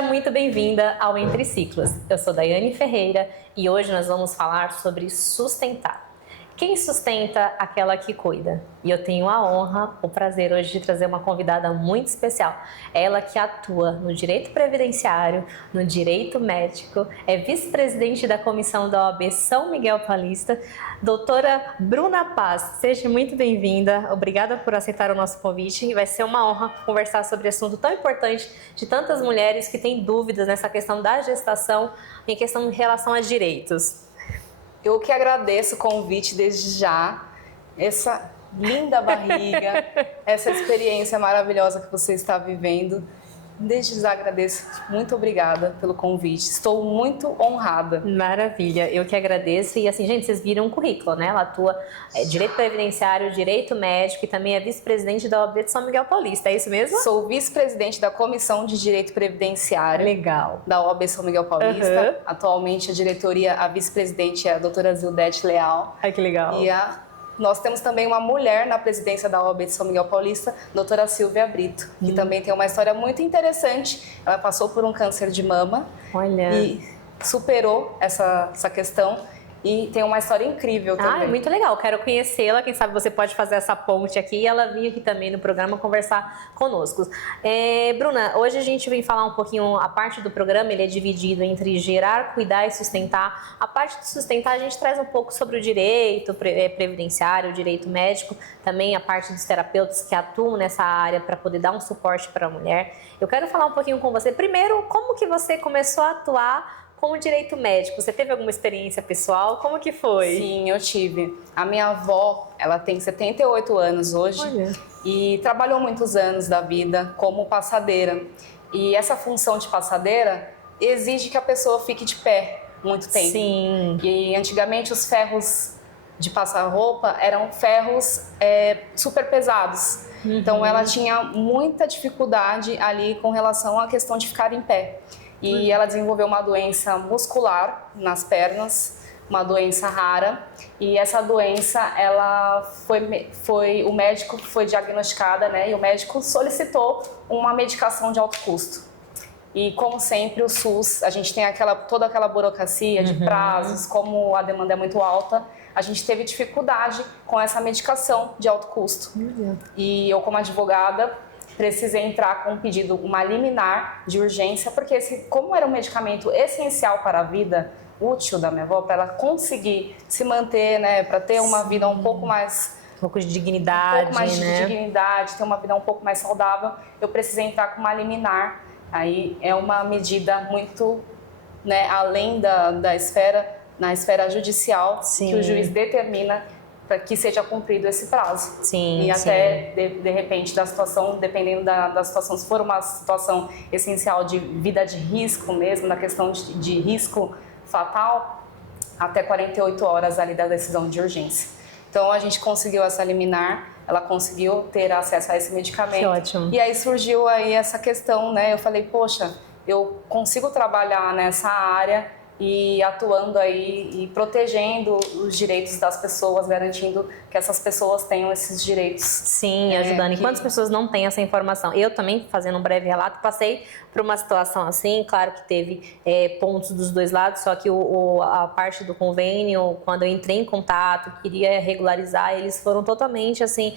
Seja muito bem-vinda ao Entre Ciclos. Eu sou Daiane Ferreira e hoje nós vamos falar sobre sustentar. Quem sustenta aquela que cuida? E eu tenho a honra, o prazer hoje de trazer uma convidada muito especial. Ela que atua no direito previdenciário, no direito médico, é vice-presidente da comissão da OAB São Miguel Paulista, doutora Bruna Paz. Seja muito bem-vinda, obrigada por aceitar o nosso convite e vai ser uma honra conversar sobre esse assunto tão importante de tantas mulheres que têm dúvidas nessa questão da gestação em questão em relação a direitos. Eu que agradeço o convite desde já, essa linda barriga, essa experiência maravilhosa que você está vivendo. Desde já agradeço, muito obrigada pelo convite, estou muito honrada. Maravilha, eu que agradeço. E assim, gente, vocês viram o currículo, né? Ela atua direito previdenciário, direito médico e também é vice-presidente da OAB de São Miguel Paulista, é isso mesmo? Sou vice-presidente da Comissão de Direito Previdenciário. Legal. Da OAB São Miguel Paulista. Atualmente a diretoria, a vice-presidente é a doutora Zildete Leal. Ai, que legal. E nós temos também uma mulher na presidência da OAB de São Miguel Paulista, doutora Silvia Brito, que também tem uma história muito interessante. Ela passou por um câncer de mama. Olha. E superou essa questão e tem uma história incrível também. Muito legal, quero conhecê-la, quem sabe você pode fazer essa ponte aqui e ela vir aqui também no programa conversar conosco. Bruna, hoje a gente vem falar um pouquinho, a parte do programa ele é dividido entre gerar, cuidar e sustentar. A parte de sustentar a gente traz um pouco sobre o direito previdenciário, o direito médico, também a parte dos terapeutas que atuam nessa área para poder dar um suporte para a mulher. Eu quero falar um pouquinho com você, primeiro, como que você começou a atuar com o direito médico? Você teve alguma experiência pessoal? Como que foi? Sim, eu tive. A minha avó, ela tem 78 anos hoje. Olha. E trabalhou muitos anos da vida como passadeira. E essa função de passadeira exige que a pessoa fique de pé muito tempo. Sim. E antigamente os ferros de passar roupa eram ferros super pesados. Então ela tinha muita dificuldade ali com relação à questão de ficar em pé. E ela desenvolveu uma doença muscular nas pernas, uma doença rara. E essa doença, o médico foi diagnosticada, né? E o médico solicitou uma medicação de alto custo. E como sempre, o SUS, a gente tem toda aquela burocracia de prazos, como a demanda é muito alta, a gente teve dificuldade com essa medicação de alto custo. E eu, como advogada, precisei entrar com um pedido, uma liminar de urgência, porque como era um medicamento essencial para a vida útil da minha avó, para ela conseguir se manter, né, para ter uma vida um pouco mais... Um pouco de dignidade, um pouco mais de dignidade, ter uma vida um pouco mais saudável, eu precisei entrar com uma liminar. Aí é uma medida muito, né, além da esfera, na esfera judicial, que o juiz determina para que seja cumprido esse prazo. Sim, e até, de repente, da situação, dependendo da situação, se for uma situação essencial de vida de risco mesmo, na questão de risco fatal, até 48 horas ali da decisão de urgência. Então, a gente conseguiu essa liminar, ela conseguiu ter acesso a esse medicamento. Que ótimo. E aí surgiu aí essa questão, né? Eu falei, poxa, eu consigo trabalhar nessa área e atuando aí e protegendo os direitos das pessoas, garantindo que essas pessoas tenham esses direitos. Sim, ajudando. E quantas pessoas não têm essa informação? Eu também, fazendo um breve relato, passei por uma situação assim, claro que teve pontos dos dois lados, só que a parte do convênio, quando eu entrei em contato, queria regularizar, eles foram totalmente assim,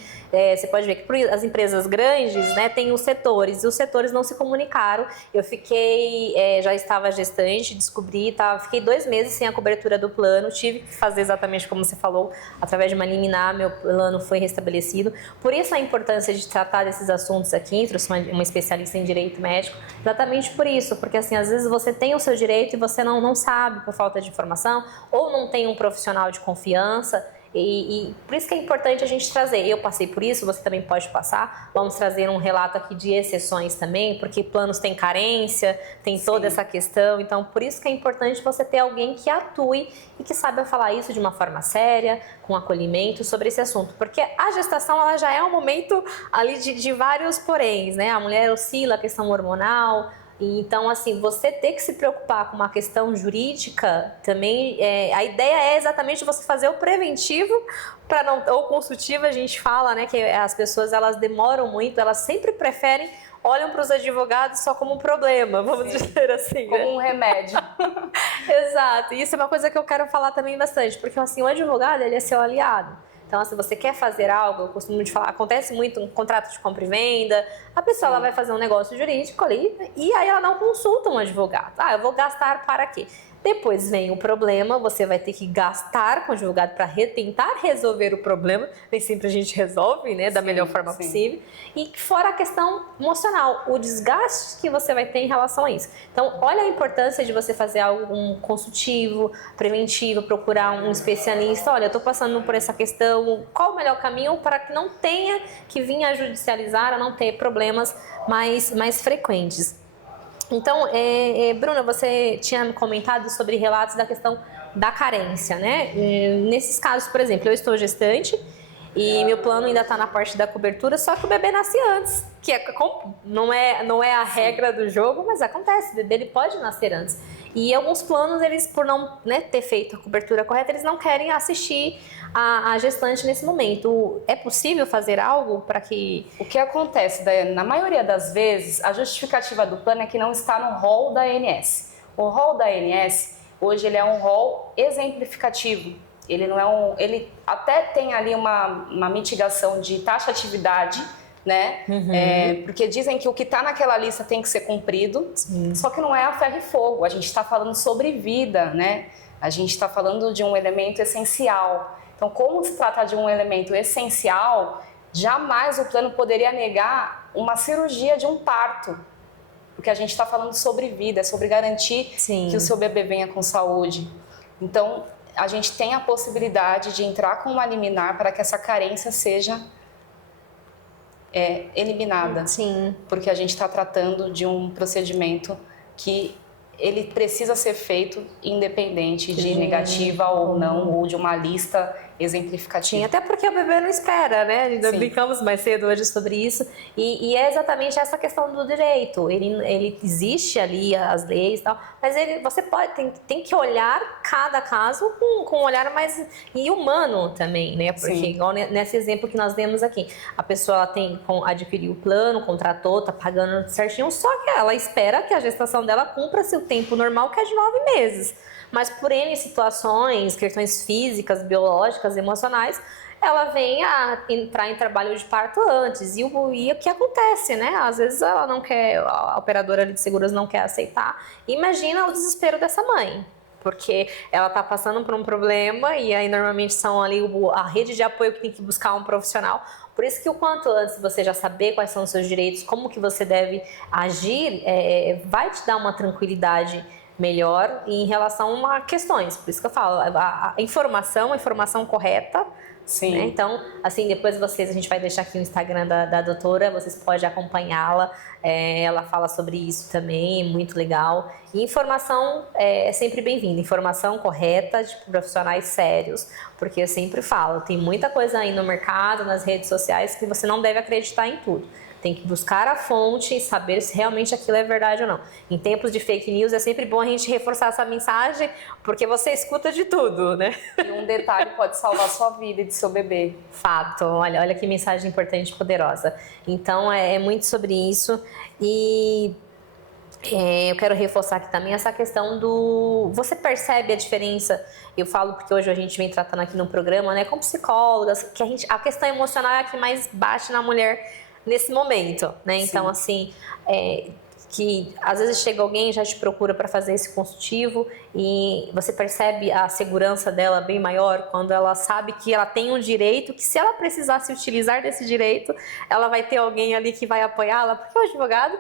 você pode ver que as empresas grandes, né, têm os setores, e os setores não se comunicaram. Eu fiquei, já estava gestante, descobri, fiquei 2 meses sem a cobertura do plano, tive que fazer exatamente como você falou, através de uma liminar, meu plano foi restabelecido. Por isso a importância de tratar desses assuntos aqui, trouxe uma especialista em direito médico, exatamente por isso, porque assim, às vezes você tem o seu direito e você não sabe por falta de informação, ou não tem um profissional de confiança, e por isso que é importante a gente trazer. Eu passei por isso, você também pode passar. Vamos trazer um relato aqui de exceções também, porque planos têm carência, tem toda essa questão. Então, por isso que é importante você ter alguém que atue e que saiba falar isso de uma forma séria, com acolhimento sobre esse assunto. Porque a gestação, ela já é um momento ali de vários poréns, né? A mulher oscila a questão hormonal, Então, assim, você ter que se preocupar com uma questão jurídica também, a ideia é exatamente você fazer o preventivo para não, ou consultivo, a gente fala, né, que as pessoas elas demoram muito, elas sempre preferem, olham para os advogados só como um problema, vamos dizer assim. Como um remédio. Exato, e isso é uma coisa que eu quero falar também bastante, porque assim, o advogado ele é seu aliado. Então, se você quer fazer algo, eu costumo de falar, acontece muito um contrato de compra e venda, a pessoa ela vai fazer um negócio jurídico ali e aí ela não consulta um advogado. Eu vou gastar para quê? Depois vem o problema, você vai ter que gastar com o advogado para tentar resolver o problema. Nem sempre a gente resolve, né, da melhor forma possível. E fora a questão emocional, o desgaste que você vai ter em relação a isso. Então, olha a importância de você fazer algo consultivo, preventivo, procurar um especialista. Olha, eu estou passando por essa questão, qual o melhor caminho para que não tenha que vir a judicializar, a não ter problemas mais frequentes. Então, Bruna, você tinha comentado sobre relatos da questão da carência, né? Nesses casos, por exemplo, eu estou gestante e meu plano ainda está na parte da cobertura, só que o bebê nasce antes, que não é a regra do jogo, mas acontece, o bebê ele pode nascer antes. E alguns planos, eles, por não, né, ter feito a cobertura correta, eles não querem assistir a gestante nesse momento. É possível fazer algo para que... O que acontece, Daiane, na maioria das vezes, a justificativa do plano é que não está no rol da ANS. O rol da ANS, hoje, ele é um rol exemplificativo. Ele não é ele até tem ali uma mitigação de taxatividade, né? Porque dizem que o que está naquela lista tem que ser cumprido, só que não é a ferro e fogo. A gente está falando sobre vida, né? A gente está falando de um elemento essencial. Então, como se trata de um elemento essencial, jamais o plano poderia negar uma cirurgia de um parto, porque a gente está falando sobre vida, é sobre garantir que o seu bebê venha com saúde. Então, a gente tem a possibilidade de entrar com uma liminar para que essa carência seja eliminada. Sim. Porque a gente está tratando de um procedimento que ele precisa ser feito independente de negativa ou não, ou de uma lista exemplificativa. Sim, até porque o bebê não espera, né? Ainda brincamos mais cedo hoje sobre isso. E é exatamente essa questão do direito. Ele existe ali, as leis e tal, mas você tem que olhar cada caso com um olhar mais humano também, né? Porque igual nesse exemplo que nós demos aqui, a pessoa adquiriu o plano, contratou, tá pagando certinho, só que ela espera que a gestação dela cumpra-se o tempo normal, que é de 9 meses. Mas por N situações, questões físicas, biológicas, emocionais, ela vem a entrar em trabalho de parto antes. E o que acontece, né? Às vezes ela não quer, a operadora de seguros não quer aceitar. Imagina o desespero dessa mãe, porque ela está passando por um problema e aí normalmente são ali a rede de apoio que tem que buscar um profissional. Por isso que o quanto antes você já saber quais são os seus direitos, como que você deve agir, vai te dar uma tranquilidade melhor em relação a questões. Por isso que eu falo, a informação correta. Sim. Né? Então, assim, depois a gente vai deixar aqui o Instagram da doutora, vocês podem acompanhá-la, ela fala sobre isso também, é muito legal. E informação é sempre bem-vinda, informação correta de profissionais sérios, porque eu sempre falo, tem muita coisa aí no mercado, nas redes sociais, que você não deve acreditar em tudo. Tem que buscar a fonte e saber se realmente aquilo é verdade ou não. Em tempos de fake news é sempre bom a gente reforçar essa mensagem, porque você escuta de tudo, né? E um detalhe pode salvar a sua vida e de seu bebê. Fato, olha que mensagem importante e poderosa. Então é muito sobre isso e eu quero reforçar aqui também essa questão do... Você percebe a diferença? Eu falo porque hoje a gente vem tratando aqui no programa, né, com psicólogas, que a questão emocional é a que mais bate na mulher nesse momento, né? Então, assim, que às vezes chega alguém já te procura para fazer esse consultivo e você percebe a segurança dela bem maior quando ela sabe que ela tem um direito, que se ela precisar se utilizar desse direito, ela vai ter alguém ali que vai apoiá-la, porque o advogada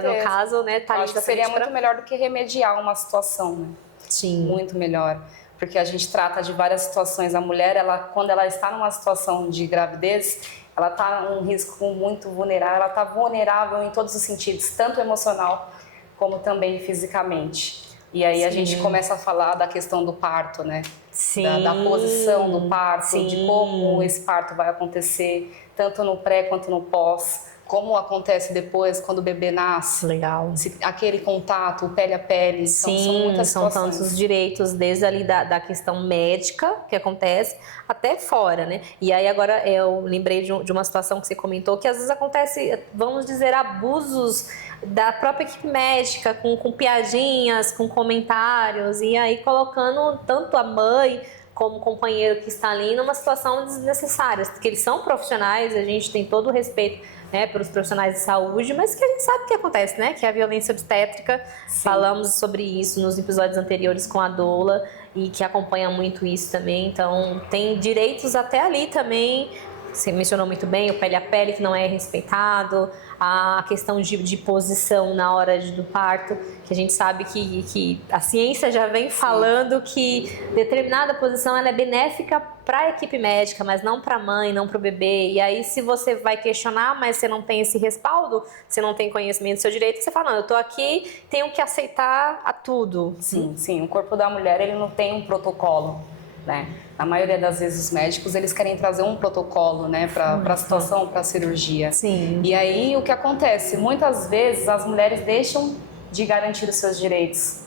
no caso, né, tá ali. Acho que seria muito melhor do que remediar uma situação, né? Sim. Muito melhor. Porque a gente trata de várias situações. A mulher, quando ela está numa situação de gravidez, ela está num risco muito vulnerável, ela está vulnerável em todos os sentidos, tanto emocional como também fisicamente. E aí a gente começa a falar da questão do parto, né? Sim. Da posição do parto, Sim. de como esse parto vai acontecer, tanto no pré quanto no pós, como acontece depois, quando o bebê nasce. Legal. Aquele contato, o pele a pele. Sim, são muitas são situações. tantos direitos, desde ali da questão médica que acontece até fora, né? E aí agora eu lembrei de uma situação que você comentou, que às vezes acontece, vamos dizer, abusos da própria equipe médica, com piadinhas, com comentários, e aí colocando tanto a mãe como o companheiro que está ali numa situação desnecessária, porque eles são profissionais, a gente tem todo o respeito, né, pelos profissionais de saúde, mas que a gente sabe o que acontece, né, que é a violência obstétrica. Sim. Falamos sobre isso nos episódios anteriores com a doula, e que acompanha muito isso também, então tem direitos até ali também. Você mencionou muito bem o pele a pele, que não é respeitado, a questão de posição na hora do parto, que a gente sabe que a ciência já vem falando que determinada posição ela é benéfica para a equipe médica, mas não para a mãe, não para o bebê. E aí, se você vai questionar, mas você não tem esse respaldo, você não tem conhecimento do seu direito, você fala, não, eu estou aqui, tenho que aceitar a tudo. Sim, sim. O corpo da mulher, ele não tem um protocolo, né? Na maioria das vezes os médicos, eles querem trazer um protocolo, né, para a situação, para a cirurgia. Sim. E aí o que acontece? Muitas vezes as mulheres deixam de garantir os seus direitos.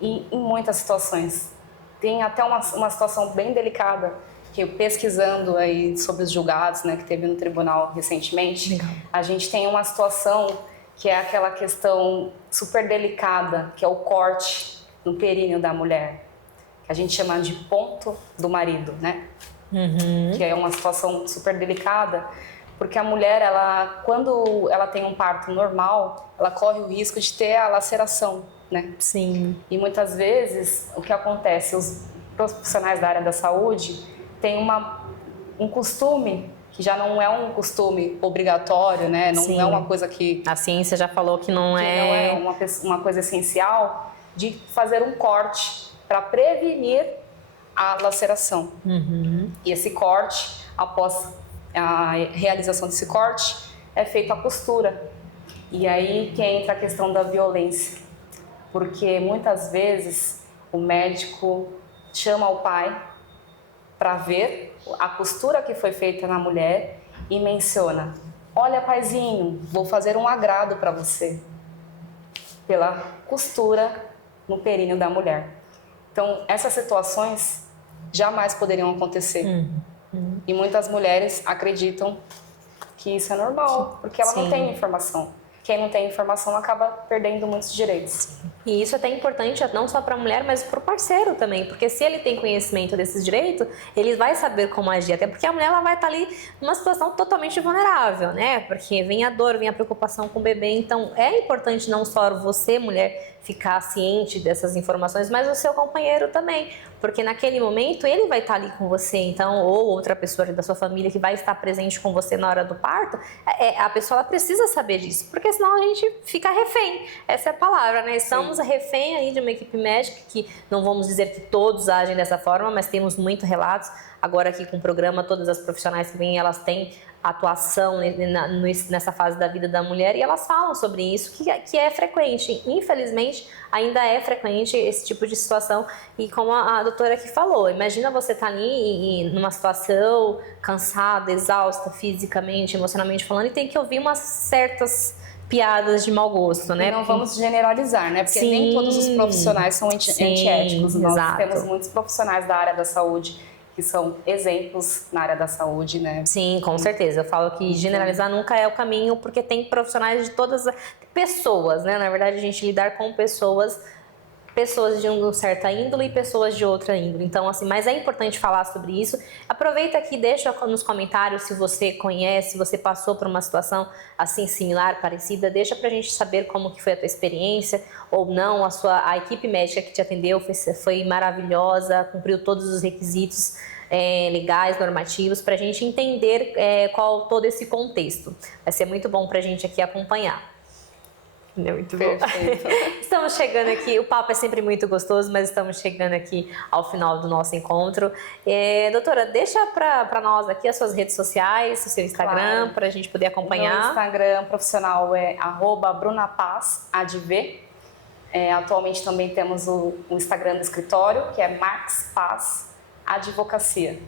E em muitas situações. Tem até uma situação bem delicada, que eu pesquisando aí sobre os julgados, né, que teve no tribunal recentemente, legal, a gente tem uma situação que é aquela questão super delicada, que é o corte no períneo da mulher. A gente chama de ponto do marido, né? Uhum. Que é uma situação super delicada, porque a mulher, ela, quando ela tem um parto normal, ela corre o risco de ter a laceração, né? Sim. E muitas vezes, o que acontece? Os profissionais da área da saúde têm um costume, que já não é um costume obrigatório, né? Não Sim. é uma coisa que... A ciência já falou que não é uma coisa essencial, de fazer um corte para prevenir a laceração. Uhum. E esse corte, após a realização desse corte, é feita a costura. E aí que entra a questão da violência. Porque muitas vezes o médico chama o pai para ver a costura que foi feita na mulher e menciona: olha, paizinho, vou fazer um agrado para você pela costura no períneo da mulher. Então, essas situações jamais poderiam acontecer. E muitas mulheres acreditam que isso é normal, porque ela não tem informação. Quem não tem informação acaba perdendo muitos direitos. E isso é até importante não só para a mulher, mas para o parceiro também, porque se ele tem conhecimento desses direitos, ele vai saber como agir, até porque a mulher ela vai estar ali numa situação totalmente vulnerável, né? Porque vem a dor, vem a preocupação com o bebê, então é importante não só você, mulher, ficar ciente dessas informações, mas o seu companheiro também, porque naquele momento ele vai estar ali com você, então, ou outra pessoa da sua família que vai estar presente com você na hora do parto, a pessoa ela precisa saber disso, porque senão a gente fica refém, essa é a palavra, né? Estamos refém aí de uma equipe médica, que não vamos dizer que todos agem dessa forma, mas temos muitos relatos. Agora aqui com o programa, todas as profissionais que vêm, elas têm atuação nessa fase da vida da mulher e elas falam sobre isso, que é frequente. Infelizmente, ainda é frequente esse tipo de situação. E como a doutora aqui falou, imagina você estar ali numa situação cansada, exausta, fisicamente, emocionalmente falando, e tem que ouvir umas certas piadas de mau gosto, né? E não vamos generalizar, né? Porque nem todos os profissionais são antiéticos. Nós temos muitos profissionais da área da saúde que são exemplos na área da saúde, né? Sim, com certeza. Eu falo que generalizar nunca é o caminho, porque tem profissionais de todas as pessoas, né? Na verdade, a gente lidar com pessoas de uma certa índole e pessoas de outra índole. Então, assim, mas é importante falar sobre isso. Aproveita aqui, deixa nos comentários se você conhece, se você passou por uma situação assim similar, parecida, deixa pra gente saber como que foi a tua experiência ou não, a equipe médica que te atendeu foi maravilhosa, cumpriu todos os requisitos legais, normativos, pra gente entender qual todo esse contexto. Vai ser muito bom pra gente aqui acompanhar. Muito bom. Estamos chegando aqui, o papo é sempre muito gostoso, mas estamos chegando aqui ao final do nosso encontro. Doutora, deixa para nós aqui as suas redes sociais, o seu Instagram, para a gente poder acompanhar. Meu Instagram profissional é @brunapaz_adv. Atualmente também temos o Instagram do escritório, que é Max Paz Advocacia.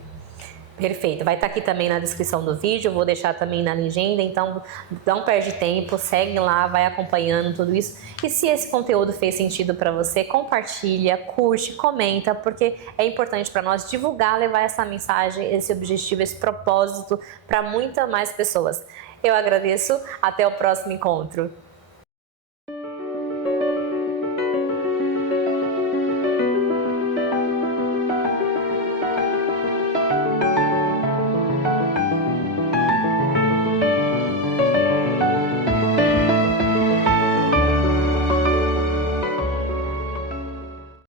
Perfeito, vai estar aqui também na descrição do vídeo, vou deixar também na legenda, então não perde tempo, segue lá, vai acompanhando tudo isso. E se esse conteúdo fez sentido para você, compartilha, curte, comenta, porque é importante para nós divulgar, levar essa mensagem, esse objetivo, esse propósito para muitas mais pessoas. Eu agradeço, até o próximo encontro.